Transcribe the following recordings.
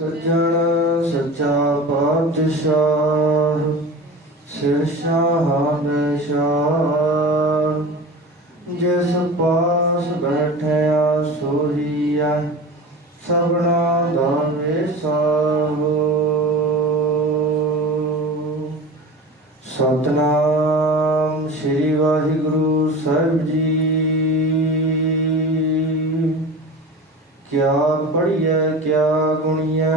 ਸੱਜਣ, ਸੱਚਾ ਪਾਤਸ਼ਾਹ ਸਿਰ ਸ਼ਾਹਾਂ ਸ਼ਾਹ ਜਿਸ ਪਾਸ ਬੈਠਿਆ ਸੋਹੀਆ ਸਭਨਾ ਦਾ ਵੇਸਾਹੋ ਸਤਨਾਮ ਸ੍ਰੀ ਵਾਹਿਗੁਰੂ ਸਾਹਿਬ ਜੀ। ਕਿਆ ਪੜੀਐ ਕਿਆ ਗੁਣੀਐ?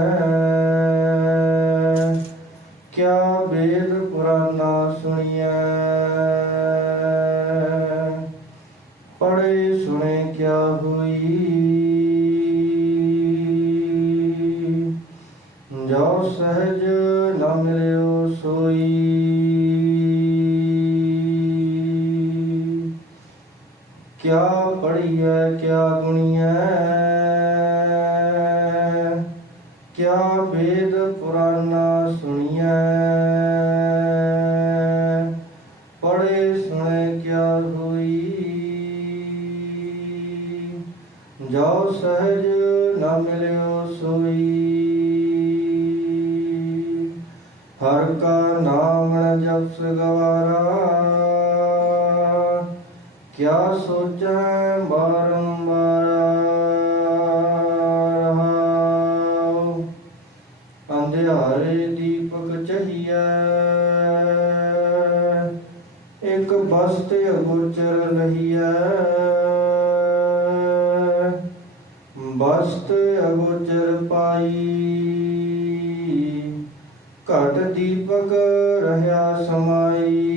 ਕਿਆ ਵੇਦ ਪੁਰਾਨਾ ਸੁਣੀਐ? ਪੜੇ ਸੁਣੇ, ਕਿਆ ਹੋਈ? ਜੋ ਸਹਿਜ ਨਾ ਮਿਲੇ ਕਿਆ ਪੜੀਐ ਕਿਆ ਗੁਣੀਐ? ਕਿਆ ਵੇਦ ਪੁਰਾਣਾ ਸੁਣੀਐ? ਪੜੇ ਸੁਣੇ, ਕਿਆ ਹੋਈ? ਜੋ ਸਹਿਜ ਨਾ ਮਿਲਿਓ ਸੋਈ। ਹਰ ਕਾ ਨਾਮ ਨ ਜਪਸ ਗਵਾਰਾ। ਕਿਆ ਸੋਚੈ ਬਾਰੰਬਾਰ ਅੰਧਿਆਰੇ ਦੀਪਕ ਚਹੀਐ। ਇੱਕ ਬਸਤ ਅਗੋਚਰ ਲਹੀਐ। ਬਸਤ ਅਗੋਚਰ ਪਾਈ। ਘਟ ਦੀਪਕ ਰਹਾ ਸਮਾਈ।